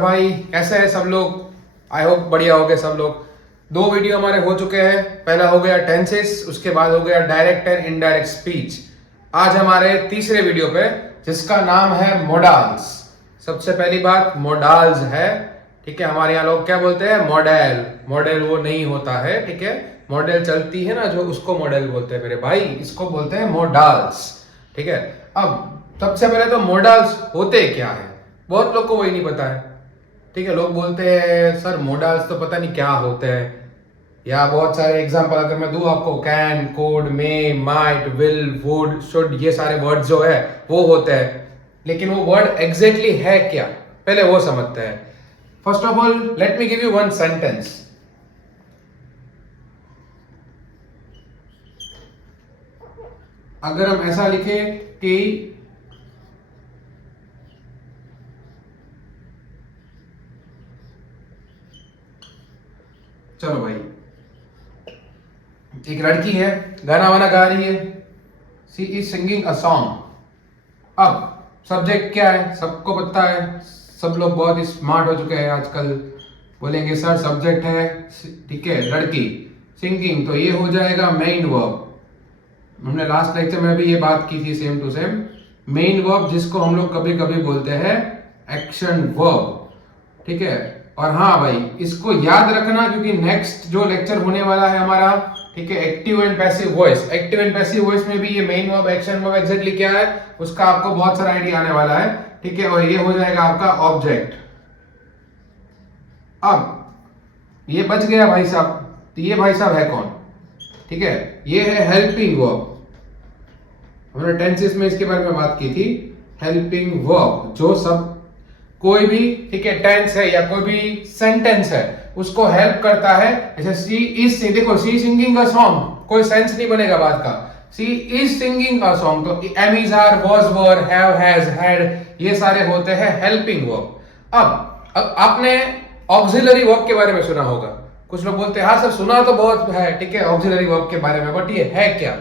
भाई, कैसे हैं सब लोग? आई होप बढ़िया हो गए सब लोग। दो वीडियो हमारे हो चुके हैं। पहला हो गया टेंसेस, उसके बाद हो गया डायरेक्ट एंड इनडायरेक्ट स्पीच। आज हमारे तीसरे वीडियो पे जिसका नाम है मोडाल्स। सबसे पहली बात मोडाल्स है, ठीक है। हमारे यहाँ लोग क्या बोलते हैं? मॉडल। मॉडल वो नहीं होता है, ठीक है। मॉडल चलती है ना जो, उसको मॉडल बोलते हैं मेरे भाई, इसको बोलते हैं मोडाल्स, ठीक है। अब सबसे पहले तो मोडाल्स होते क्या है, बहुत लोग को वही नहीं पता है, ठीक है। लोग बोलते हैं सर मोडाल्स तो पता नहीं क्या होते हैं, या बहुत सारे एग्जांपल अगर मैं दूं आपको, can, code, may, might, will, would, should, ये सारे वर्ड जो है वो होते हैं, लेकिन वो वर्ड एग्जैक्टली है क्या, पहले वो समझते हैं। First of all let me give you one sentence. अगर हम ऐसा लिखे कि चलो भाई, एक लड़की है, गाना वाना गा रही है, she is singing a song. अब सब्जेक्ट क्या है सबको पता है, सब लोग बहुत ही स्मार्ट हो चुके हैं आजकल। बोलेंगे सर सब्जेक्ट है, ठीक है, लड़की, सिंगिंग, तो ये हो जाएगा मेन वर्ब। हमने लास्ट लेक्चर में भी ये बात की थी, same to same. Main verb जिसको हम लोग कभी कभी बोलते हैं एक्शन वर्ब, ठीक है। और हाँ भाई, इसको याद रखना क्योंकि नेक्स्ट जो लेक्चर होने वाला है हमारा, ठीक है, active and passive voice. Active and passive voice में भी ये main verb, action verb exactly क्या है उसका आपको बहुत सारा आइडिया आने वाला है, ठीक है। और ये हो जाएगा आपका ऑब्जेक्ट। अब ये बच गया भाई साहब, तो ये भाई साहब है कौन? ठीक है, ये है हेल्पिंग वर्ब। हमने टेंसेस में इसके बारे में बात की थी। हेल्पिंग वर्ब जो सब कोई भी, ठीक है, टेंस है या कोई भी सेंटेंस है उसको हेल्प करता है। जैसे सी इज, देखो सी सिंगिंग अ सॉन्ग, कोई सेंस नहीं बनेगा बात का। She is singing a song, तो am is, are, was, were, have, has, had, ये सारे होते हैं हेल्पिंग वर्ब। अब आपने ऑक्सिलरी वर्ब के बारे में सुना होगा। कुछ लोग बोलते हैं हाँ सर सुना तो बहुत है, ठीक है, ऑक्सिलरी वर्ब के बारे में, बट ये है क्या?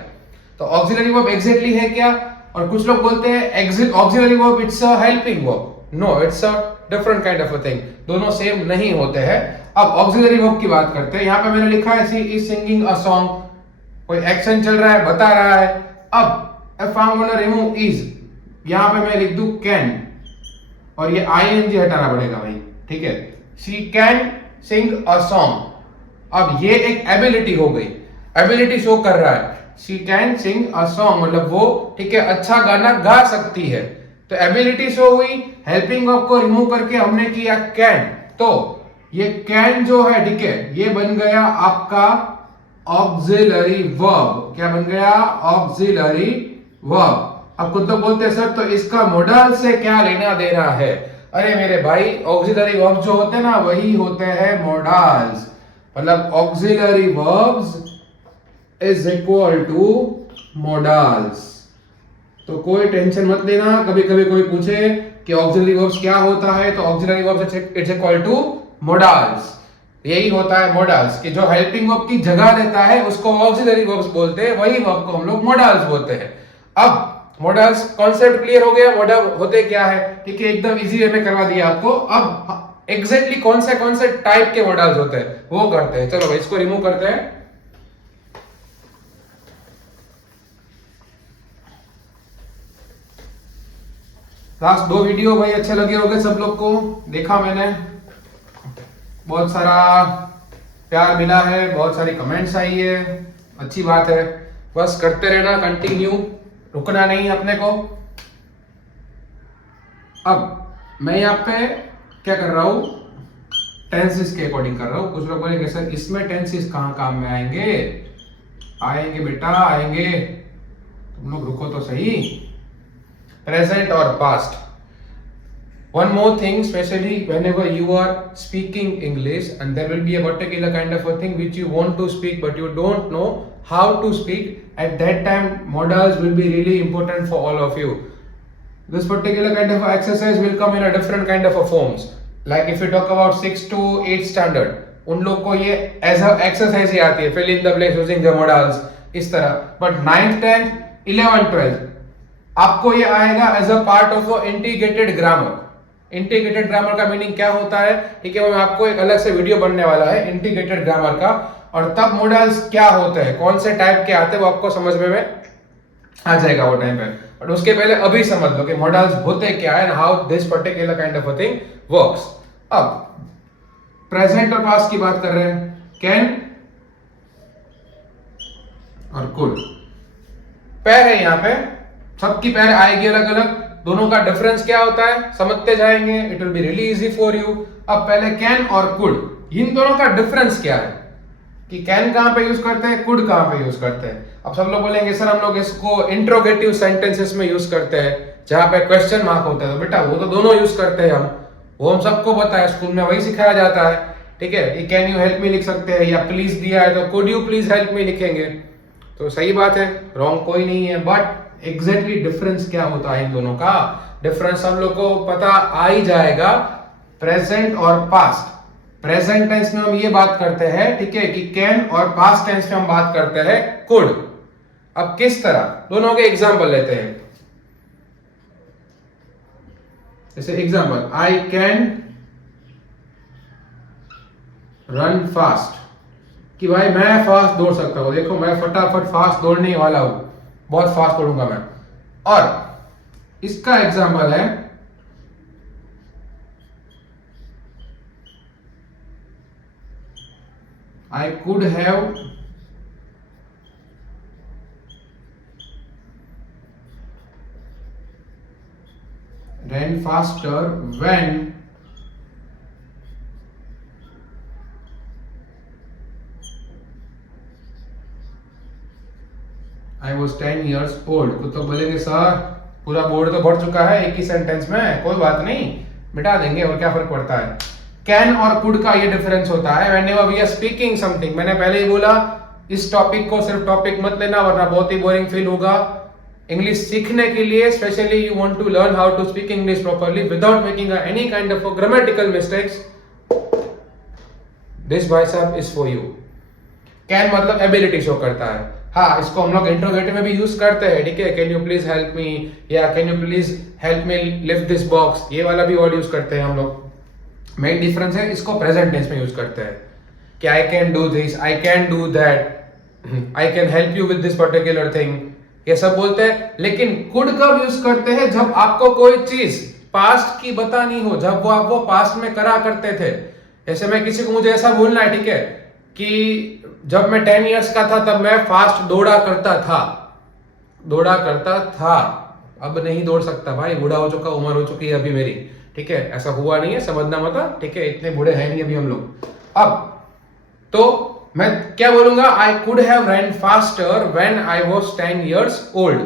तो ऑक्सिलरी वर्ब एग्जैक्टली है क्या? और कुछ लोग बोलते हैं auxiliary verb it's a helping verb. No, it's a different kind of a thing, दोनों सेम नहीं होते हैं। अब ऑक्सिलरी वर्ब की बात करते हैं। यहाँ पे मैंने लिखा है सी इज सिंगिंग अ सॉन्ग, कोई एक्शन चल रहा है, बता रहा है। अब if I am gonna remove is, यहाँ पे मैं लिख दूं कैन, और ये आईएनजी हटाना पड़ेगा भाई, ठीक है। She can sing a song, अब ये एक एबिलिटी हो गई, एबिलिटी शो कर रहा है। She can sing a song मतलब वो, ठीक है, अच्छा गाना गा सकती है, तो एबिलिटी शो हुई। हेल्पिंग वर्ब को रिमूव करके हमने किया कैन, तो ये कैन जो है, ठीक है, ये बन गया आपका ऑक्सिलरी वर्ब। क्या बन गया? Auxiliary verb. अब खुद तो बोलते हैं सर तो इसका मोडल से क्या लेना देना है? अरे मेरे भाई, ऑक्सिलरी वर्ब जो होते हैं ना वही होते हैं मोडाल्स। मतलब auxiliary verbs is equal to modals. तो कोई टेंशन मत लेना, कभी कभी कोई पूछे कि ऑक्सिलरी वर्ब्स क्या होता है, तो auxiliary verbs it's equal to modals. यही होता है मोडाल्स, कि जो हेल्पिंग वर्ब की जगह लेता है उसको ऑक्सिलरी वर्ब्स बोलते हैं, वही वर्ब को हम लोग मोडाल्स बोलते हैं। अब मोडाल्स कॉन्सेप्ट क्लियर हो गया, मोडल होते क्या है, ठीक है, एकदम इजी वे में करवा दिया आपको। अब एग्जैक्टली कौन से टाइप के मोडाल्स होते हैं वो करते हैं। चलो भाई इसको रिमूव करते हैं। लास्ट दो वीडियो भाई अच्छे लगे होंगे सब लोग को, देखा मैंने, बहुत सारा प्यार मिला है, बहुत सारी कमेंट्स आई है, अच्छी बात है। बस करते रहना, कंटिन्यू, रुकना नहीं अपने को। अब मैं यहाँ पे क्या कर रहा हूं, टेंसेस के अकॉर्डिंग कर रहा हूं। कुछ लोग बोलेंगे सर इसमें टेंसेस कहां काम में आएंगे? आएंगे बेटा आएंगे, तुम लोग रुको तो सही। प्रेजेंट और past. One more thing, especially whenever you are speaking English and there will be a particular kind of a thing which you want to speak but you don't know how to speak, at that time modals will be really important for all of you. This particular kind of exercise will come in a different kind of a forms. Like if you talk about 6 to 8 standard, उन लोग को ये as a exercise ही आती है, fill in the blanks using the modals इस तरह। But 9th, 10th, 11th, 12th आपको ये आएगा as a part of a integrated grammar। Integrated grammar का मीनिंग क्या होता है, ठीक है, वो मैं आपको एक अलग से वीडियो बनने वाला है इंटीग्रेटेड ग्रामर का, और तब मॉडल्स क्या होते हैं, कौन से टाइप के आते हैं, वो आपको समझ में आ जाएगा वो टाइम पे। बट उसके पहले अभी समझ लो कि मॉडल्स होते क्या है, how this particular kind of a thing works. अब प्रेजेंट और पास्ट की बात कर रहे हैं, कैन और कुड पैर है यहाँ पे, सबकी पैर आएगी अलग अलग, दोनों का डिफरेंस क्या होता है समझते जाएंगे, it will be really easy for you. अब पहले कैन और कुड, इन दोनों का डिफरेंस क्या है, कि कैन कहां पे यूज करते हैं, कुड कहां पे यूज करते हैं। अब सब लोग बोलेंगे सर हम लोग इसको इंट्रोगेटिव सेंटेंसेस में यूज करते हैं जहां पे क्वेश्चन मार्क होता है, तो बेटा वो तो दोनों यूज करते हैं हम, वो हम सबको पता है, स्कूल में वही सिखाया जाता है, ठीक है। ये कैन यू हेल्प मी लिख सकते हैं, या प्लीज दिया है तो कुड यू प्लीज हेल्प मी लिखेंगे, तो सही बात है, रॉन्ग कोई नहीं है। बट एग्जैक्टली डिफरेंस क्या होता है इन दोनों का, डिफरेंस हम लोग को पता आ ही जाएगा। प्रेजेंट और पास्ट, प्रेजेंट टेंस में हम ये बात करते हैं, ठीक है, कि कैन, और पास्ट टेंस में हम बात करते हैं कुड। अब किस तरह, दोनों के एग्जांपल लेते हैं। जैसे example, I can run fast, कि भाई मैं फास्ट दौड़ सकता हूं, देखो मैं फटाफट फास्ट दौड़ने वाला हूं, बहुत फास्ट दौड़ूंगा मैं। और इसका एग्जांपल है I could have ran faster when I was 10 years old। कुछ तो बोलेंगे सर पूरा बोर्ड तो भर चुका है एक ही सेंटेंस में, कोई बात नहीं मिटा देंगे, और क्या फर्क पड़ता है। कैन और कुड का ये डिफरेंस होता है whenever we are speaking something. मैंने पहले ही बोला इस टॉपिक को सिर्फ टॉपिक मत लेना वरना बहुत ही बोरिंग फील होगा। इंग्लिश सीखने के लिए specially you want to learn how to speak English properly without making any kind of grammatical mistakes, this भाई साहब इज फॉर यू। कैन मतलब एबिलिटी शो करता है, हाँ इसको हम लोग इंट्रोगेटिव में भी यूज करते हैं, ठीक है, can you please help me, या can you please help me lift this box, ये वाला भी वर्ड यूज करते हैं हम लोग। मेन डिफरेंस है इसको प्रेजेंट टेंस में यूज करते हैं कि I can do this, I can do that, I can help you with this particular thing, ये सब बोलते हैं। लेकिन कुड कब यूज करते हैं, जब आपको कोई चीज पास्ट की बतानी हो, जब वो आप वो पास्ट में करा करते थे। जैसे मैं किसी को, मुझे ऐसा बोलना है, ठीक है, कि जब मैं 10 इयर्स का था तब मैं फास्ट दौड़ा करता था, अब नहीं दौड़ सकता भाई, बूढ़ा हो चुका, उम्र हो चुकी है अभी मेरी, ठीक है, ऐसा हुआ नहीं है, समझना मतलब, ठीक है, इतने बूढ़े हैं नहीं अभी हम लोग। अब तो मैं क्या बोलूंगा, I could have run faster when I was 10 years old.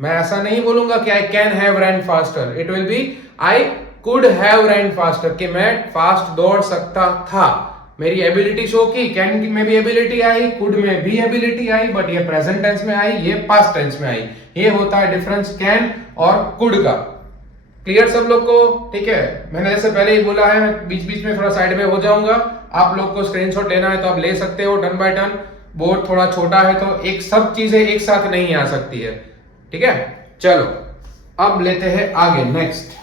मैं ऐसा नहीं बोलूंगा कि I can have run faster, it will be I could have run faster, कि मैं फास्ट दौड़ सकता था, मेरी एबिलिटी शो की। कैन में भी एबिलिटी आई, कुड में भी एबिलिटी आई, बट ये प्रेजेंट टेंस में आई, ये पास्ट टेंस में आई। ये होता है डिफरेंस कैन और कुड का। क्लियर सब लोग को, ठीक है। मैंने जैसे पहले ही बोला है, मैं बीच बीच में थोड़ा साइड में हो जाऊंगा, आप लोग को स्क्रीनशॉट लेना है तो आप ले सकते हो टर्न बाय टर्न। बोर्ड थोड़ा छोटा है तो एक सब चीजें एक साथ नहीं आ सकती है, ठीक है। चलो अब लेते हैं आगे, नेक्स्ट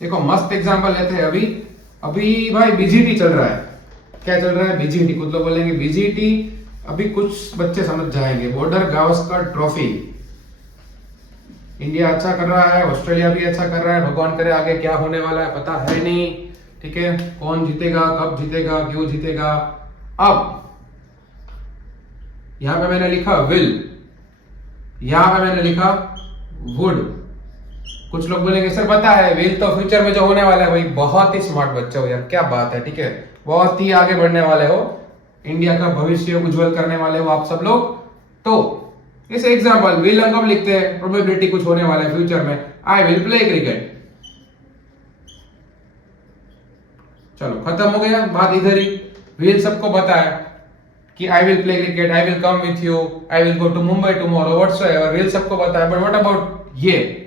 देखो मस्त एग्जांपल लेते हैं। अभी भाई बीजीटी चल रहा है, क्या चल रहा है, बीजीटी, कुछ लोग बोलेंगे बीजीटी, अभी कुछ बच्चे समझ जाएंगे, बॉर्डर गावस्कर ट्रॉफी। इंडिया अच्छा कर रहा है, ऑस्ट्रेलिया भी अच्छा कर रहा है, भगवान करे आगे क्या होने वाला है पता है नहीं, ठीक है, कौन जीतेगा, कब जीतेगा, क्यों जीतेगा। अब यहां पे मैंने लिखा विल, यहां पे मैंने लिखा वुड। कुछ लोग बोलेंगे सर पता है विल तो फ्यूचर में जो होने वाला है, भाई बहुत ही स्मार्ट बच्चे हो यार, क्या बात है, ठीक है, बहुत ही आगे बढ़ने वाले हो, इंडिया का भविष्य उज्जवल करने वाले हो आप सब लोग। तो इस एग्जांपल विल हम कब लिखते हैं, प्रोबेबिलिटी कुछ होने वाला है फ्यूचर में, आई विल प्ले क्रिकेट। चलो खत्म हो गया बात इधर ही। विल सबको पता है कि I will play cricket, I will come with you, I will go to Mumbai tomorrow, whatsoever, will सबको पता है। बट व्हाट अबाउट ये,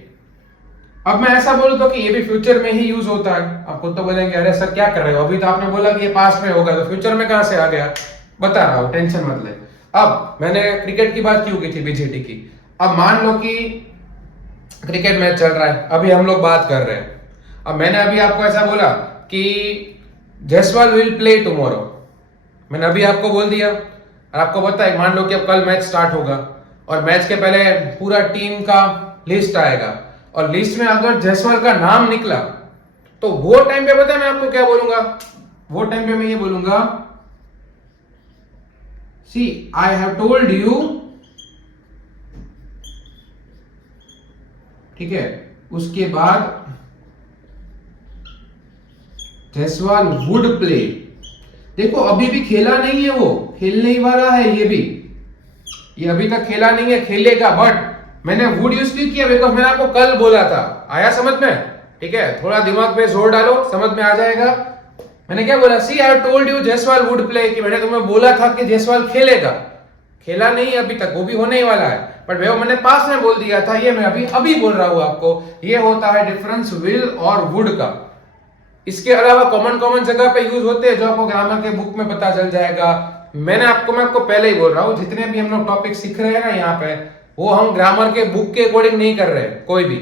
अब मैं ऐसा बोलूं तो कि ये भी फ्यूचर में ही यूज होता है। आपको तो बोलेंगे अरे सर क्या कर रहे हो, अभी तो आपने बोला कि ये पास्ट में होगा, तो फ्यूचर में कहां से आ गया, बता रहा हूं, टेंशन मत ले। अब मैंने क्रिकेट की बात क्यों की थी, बीजीटी की। अब मान लो कि क्रिकेट मैच चल रहा है, अभी हम लोग बात कर रहे हैं। अब मैंने अभी आपको ऐसा बोला कि जायसवाल विल प्ले टुमारो, मैंने अभी आपको बोल दिया, और आपको पता है मान लो कि अब कल मैच स्टार्ट होगा और मैच के पहले पूरा टीम का लिस्ट आएगा और लिस्ट में अगर जायसवाल का नाम निकला तो वो टाइम पे पता है मैं आपको क्या बोलूंगा, वो टाइम पे मैं ये बोलूंगा, सी आई हैव टोल्ड यू, ठीक है, उसके बाद जायसवाल वुड प्ले। देखो अभी भी खेला नहीं है, वो खेलने ही वाला है, ये अभी तक खेला नहीं है, खेलेगा, बट मैंने वुड यूज नहीं किया बिकॉज मैंने आपको कल बोला था। आया समझ में? ठीक है, थोड़ा दिमाग पे जोर डालो, समझ में आ जाएगा। मैंने क्या बोला, see I have told you Jaiswal would play, कि मैंने तुम्हें बोला था कि जायसवाल खेलेगा, खेला नहीं अभी तक, वो भी होने ही वाला है, बट वो मैंने पास में बोल दिया था, ये मैं अभी बोल रहा हूं आपको। ये होता है डिफरेंस विल और वुड का। इसके अलावा कॉमन जगह पे यूज होते हैं जो आपको ग्रामर के बुक में पता चल जाएगा। मैं आपको पहले ही बोल रहा हूं, जितने भी हम लोग टॉपिक सीख रहे हैं ना यहाँ पे, वो हम ग्रामर के बुक के अकॉर्डिंग नहीं कर रहे। कोई भी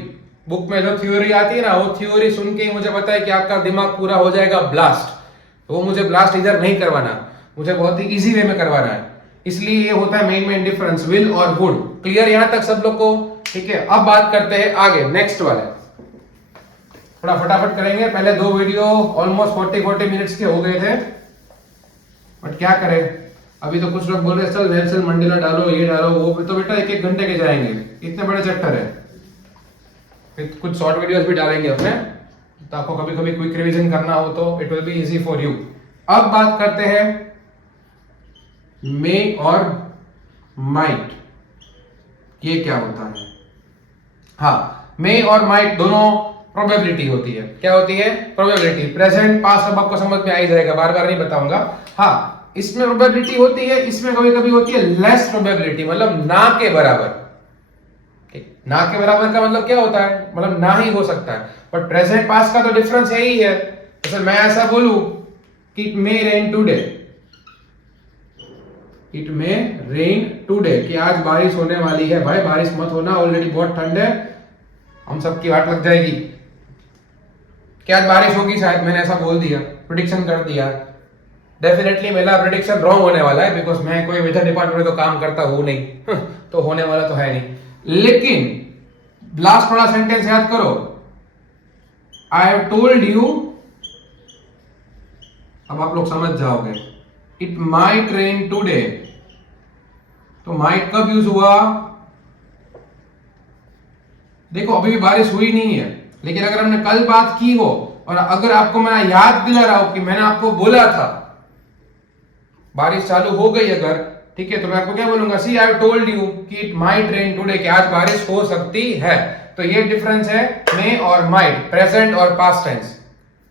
बुक में जो थ्योरी आती है ना, वो थ्योरी सुन के ही मुझे पता है कि आपका दिमाग पूरा हो जाएगा ब्लास्ट, तो वो मुझे ब्लास्ट इधर नहीं करवाना, मुझे बहुत ही इजी वे में करवाना है। इसलिए ये होता है मेन डिफरेंस विल और वुड। क्लियर यहां तक सब लोग को? ठीक है, अब बात करते हैं आगे नेक्स्ट वाले, थोड़ा फटाफट करेंगे। पहले दो वीडियो ऑलमोस्ट 40 मिनट्स के हो गए थे, बट क्या करें, अभी तो कुछ लोग बोल रहे हैं चल नेल्सन मंडेला डालो, ये डालो, वो तो बेटा 1-1 घंटे के जाएंगे, इतने बड़े चैप्टर है। फिर कुछ शॉर्ट वीडियोस भी डालेंगे अपने, तो आपको कभी कभी क्विक रिवीजन करना हो तो it will be easy for you. अब बात करते हैं मे और माइट, ये क्या होता है। हाँ, मे और माइट दोनों प्रोबेबिलिटी होती है। क्या होती है? प्रोबेबिलिटी। प्रेजेंट पास्ट सब आपको समझ में आ ही जाएगा, बार बार नहीं बताऊंगा। हाँ, इसमें प्रोबेबिलिटी होती है, इसमें कभी कभी होती है लेस प्रोबेबिलिटी, मतलब ना के बराबर। ना के बराबर का मतलब क्या होता है? मतलब ना ही हो सकता है, बट प्रेजेंट पास्ट का तो डिफरेंस यही है। जैसे मैं ऐसा बोलूं कि it may rain today, it may rain today, कि आज बारिश होने वाली है। भाई बारिश मत होना, ऑलरेडी बहुत ठंड है, हम सबकी वाट लग जाएगी। क्या आज बारिश होगी? शायद मैंने ऐसा बोल दिया, प्रेडिक्शन कर दिया। डेफिनेटली मेरा प्रेडिक्शन रॉन्ग होने वाला है, बिकॉज मैं कोई वेदर डिपार्टमेंट में तो काम करता हूं नहीं तो होने वाला तो है नहीं। लेकिन लास्ट वाला सेंटेंस याद करो, आई हैव टोल्ड यू, अब आप लोग समझ जाओगे, इट माइट रेन टुडे। तो माइट कब यूज हुआ? देखो अभी भी बारिश हुई नहीं है, लेकिन अगर हमने कल बात की हो और अगर आपको मैं याद दिला रहा हूं कि मैंने आपको बोला था बारिश चालू हो गई अगर, ठीक है, तो मैं आपको क्या बोलूंगा, सी आई हैव टोल्ड यू कि इट माइट रेन टुडे, कि आज बारिश हो सकती है। तो ये डिफरेंस है मे और माइट, प्रेजेंट और पास्ट टेंस।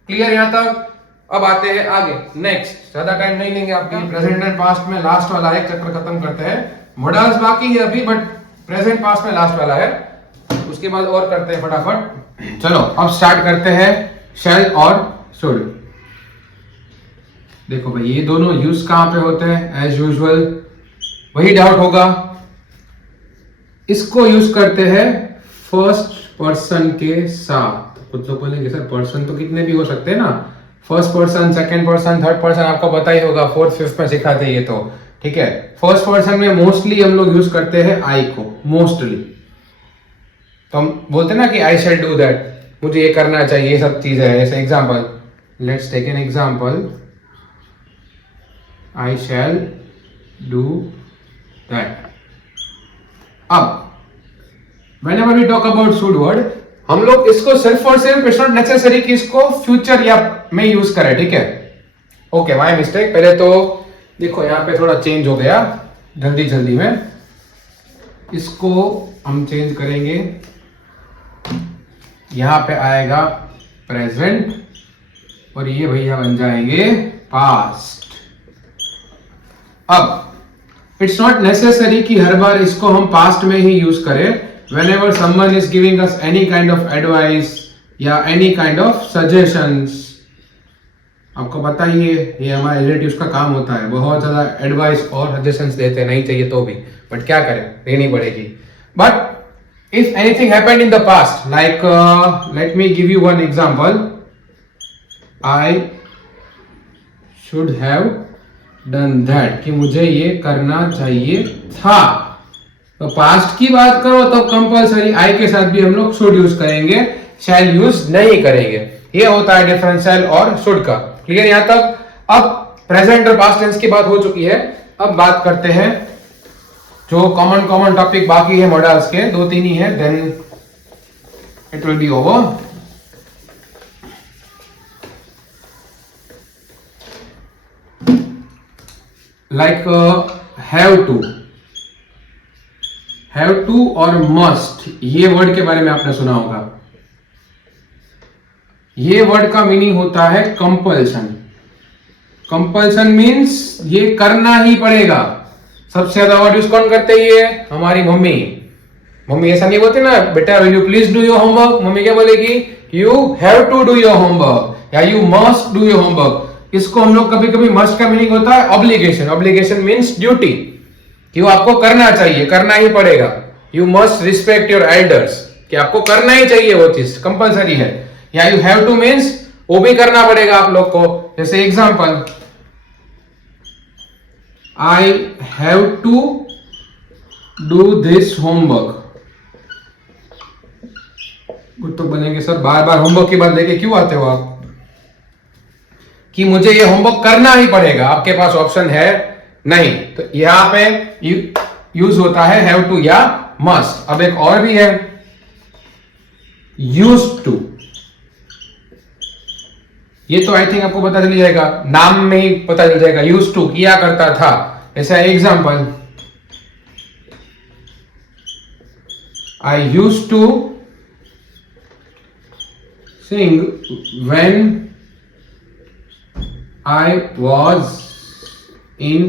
क्लियर यहां तक? अब आते हैं आगे नेक्स्ट, ज्यादा टाइम नहीं लेंगे आपका। प्रेजेंट एंड पास्ट में लास्ट वाला एक चैप्टर खत्म करते हैं, मॉडल्स बाकी है अभी, बट प्रेजेंट पास्ट में लास्ट वाला है, उसके बाद और करते हैं फटाफट। चलो अब स्टार्ट करते हैं शैल और शुड। देखो भाई ये दोनों यूज कहां पे होते हैं? एज यूजुअल वही डाउट होगा, इसको यूज करते हैं फर्स्ट पर्सन के साथ। कुछ लोग बोलेंगे सर पर्सन तो कितने भी हो सकते हैं ना, first person, second person, third person, आपको पता ही होगा, फोर्थ फिफ्थ में सिखाते हैं ये तो, ठीक है। फर्स्ट पर्सन में मोस्टली हम लोग यूज करते हैं आई को, मोस्टली। तो हम बोलते हैं ना कि आई शैल डू दैट, मुझे ये करना चाहिए, ये सब चीजें है। जैसे example, let's take an example, I shall do that. अब whenever we talk about should word, हम लोग इसको सिर्फ और सिर्फ, इट्स नॉट नेसेसरी कि इसको फ्यूचर या में यूज करें, ठीक है। Okay, my mistake. पहले तो देखो यहाँ पे थोड़ा चेंज हो गया जल्दी में, इसको हम चेंज करेंगे, यहां पे आएगा प्रेजेंट और ये भैया बन जाएंगे पास्ट। अब इट्स नॉट नेसेसरी कि हर बार इसको हम पास्ट में ही यूज करें। whenever someone is giving us any kind of advice या any kind of suggestions, आपको पता ही है ये हमारे रिलेटिव्स का काम होता है, बहुत ज्यादा एडवाइस और सजेशंस देते हैं, नहीं चाहिए तो भी, बट क्या करें, देनी पड़ेगी। But if anything happened in the past, like let me give you one example. I should have done that, कि मुझे ये करना चाहिए था. तो पास्ट की बात करो तो कंपलसरी आई के साथ भी हम लोग शुड यूज करेंगे, शैल यूज नहीं करेंगे. ये होता है डिफरेंस शैल और शुड का. क्लियर यहां तक? अब प्रेजेंट और पास्ट टेंस की बात हो चुकी है. अब बात करते हैं जो कॉमन टॉपिक बाकी है मॉडल्स के, 2-3 ही है, then it will be over. Like have to और मस्ट, ये वर्ड के बारे में आपने सुना होगा. ये वर्ड का मीनिंग होता है कंपल्सन. कंपल्सन मीन्स ये करना ही पड़ेगा. सबसे ज्यादा वर्ड यूज कौन करते हैं? ये हमारी मम्मी. मम्मी ऐसा नहीं बोलती ना, बेटा will you please do your homework. मम्मी क्या बोलेगी? You have to do your homework या you must do your homework. इसको हम लोग कभी कभी मस्ट का मीनिंग होता है ऑब्लिगेशन. ऑब्लिगेशन मीन्स ड्यूटी, कि वो आपको करना चाहिए, करना ही पड़ेगा. You must respect your elders, कि आपको करना ही चाहिए, वो चीज कंपलसरी है. या यू हैव टू मीन्स वो भी करना पड़ेगा आप लोग को. जैसे example, I have to do this homework. कुछ तो बनेंगे सर, बार बार होमवर्क की बात लेके क्यों आते हो आप? कि मुझे ये होमवर्क करना ही पड़ेगा, आपके पास ऑप्शन है नहीं. तो यहां पे यूज होता है हैव टू या मस्ट. अब एक और भी है, यूज्ड टू. ये तो आई थिंक आपको पता चल जाएगा, नाम में ही पता चल जाएगा. यूज्ड टू, किया करता था. ऐसा example, I used to sing when I was in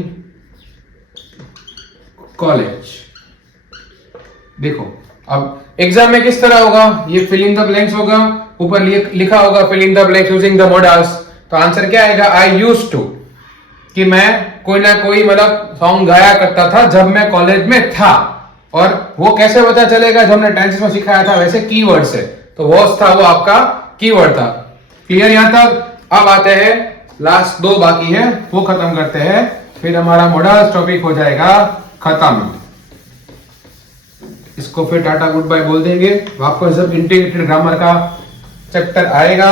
college. देखो अब एग्जाम में किस तरह होगा, ये फिल इन द ब्लैंक्स होगा, ऊपर लिखा होगा fill in the blanks using the models. तो आंसर क्या आएगा? आई यूज्ड टू, कि मैं कोई ना कोई मतलब सॉन्ग गाया करता था जब मैं कॉलेज में था. और वो कैसे पता चलेगा? जब हमने टेंसेस में सिखाया था वैसे कीवर्ड से. तो वॉज था, वो आपका कीवर्ड था. क्लियर यहां तक? अब आते हैं, लास्ट 2 बाकी है, वो खत्म करते हैं, फिर हमारा मॉडल्स टॉपिक हो जाएगा खत्म. इसको फिर टाटा गुड बाय बोल देंगे. आपको सब इंटीग्रेटेड ग्रामर का चैप्टर आएगा,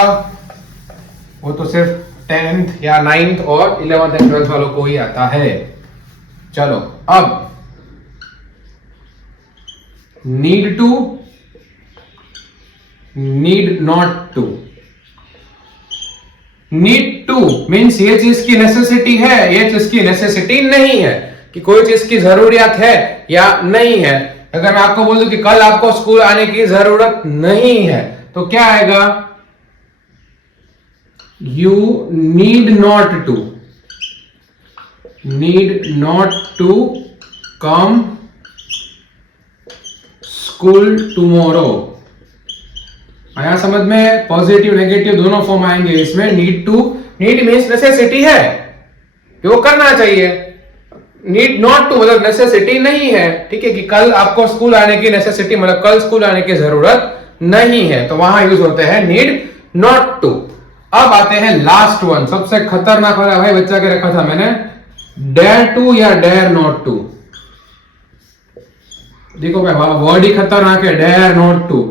वो तो सिर्फ 10th या 9th और 11th एंड 12th वालों को ही आता है. चलो अब need to, need not to. Need to means ये चीज की नेसेसिटी है, ये चीज की नेसेसिटी नहीं है, कि कोई चीज की जरूरियत है या नहीं है. अगर मैं आपको बोल दूं कि कल आपको स्कूल आने की जरूरत नहीं है, तो क्या आएगा? You need not to, need not to come school tomorrow. आया समझ में? पॉजिटिव नेगेटिव दोनों फॉर्म आएंगे इसमें. Need to, need means necessity है कि वो करना चाहिए. नीड नॉट टू मतलब नेसेसिटी नहीं है. ठीक है, कि कल आपको स्कूल आने की नेसेसिटी मतलब कल स्कूल आने की जरूरत नहीं है, तो वहां यूज होते हैं नीड नॉट टू. अब आते हैं लास्ट वन, सबसे खतरनाक वाला भाई बच्चा के रखा था मैंने, डेयर टू या डेयर नॉट टू. देखो भाई वर्ड ही खतरनाक है, डेयर नॉट टू.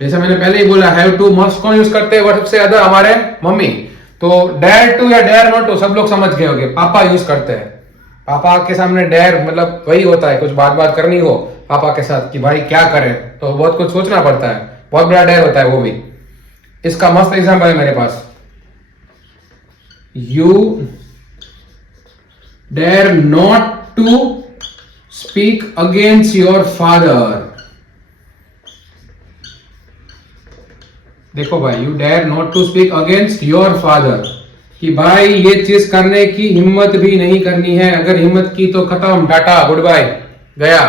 जैसे मैंने पहले ही बोला, हैव टू मस्ट कौन यूज करते हैं? सबसे ज्यादा हमारे मम्मी. तो डेयर टू या डेयर नॉट टू सब लोग समझ गए होंगे, पापा यूज करते हैं. पापा के सामने डेयर मतलब वही होता है, कुछ बात करनी हो पापा के साथ कि भाई क्या करें, तो बहुत कुछ सोचना पड़ता है, बहुत बड़ा डेयर होता है वो भी. इसका मस्त एग्जांपल है मेरे पास, you dare not to speak against your father. देखो भाई, you dare not to speak against your father, कि भाई ये चीज करने की हिम्मत भी नहीं करनी है. अगर हिम्मत की तो खत्म, टाटा गुड बाय, गया.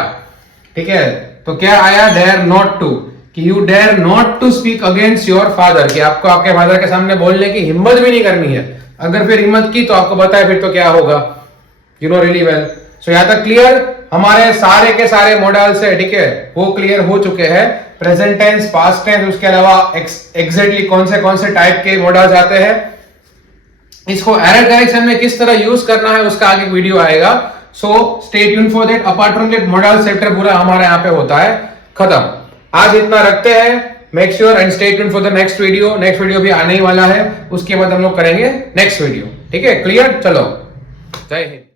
ठीक है, तो क्या आया? डेयर नॉट टू, कि you dare not to speak against your father, कि आपको आपके फादर के सामने बोलने की हिम्मत भी नहीं करनी है. अगर फिर हिम्मत की तो आपको पता है फिर तो क्या होगा, यू नो रियली वेल. सो यहां तक क्लियर? हमारे सारे के सारे मॉडल्स है, ठीक है, वो क्लियर हो चुके हैं। प्रेजेंट टेंस, पास्ट टेंस, उसके अलावा एग्जैक्टली कौन से टाइप के मॉडल्स आते हैं, इसको एरर करेक्शन में किस तरह यूज करना है, उसका आगे वीडियो आएगा। So stay tune for that. Apart from that model sector पूरा हमारे यहाँ पे होता है खत्म। आज इतना रखते हैं। Make sure and stay tune for the next video. Next video भी आने ही वाला है, उसके बाद हम लोग करेंगे नेक्स्ट वीडियो, ठीक है, क्लियर। चलो, जय हिंद।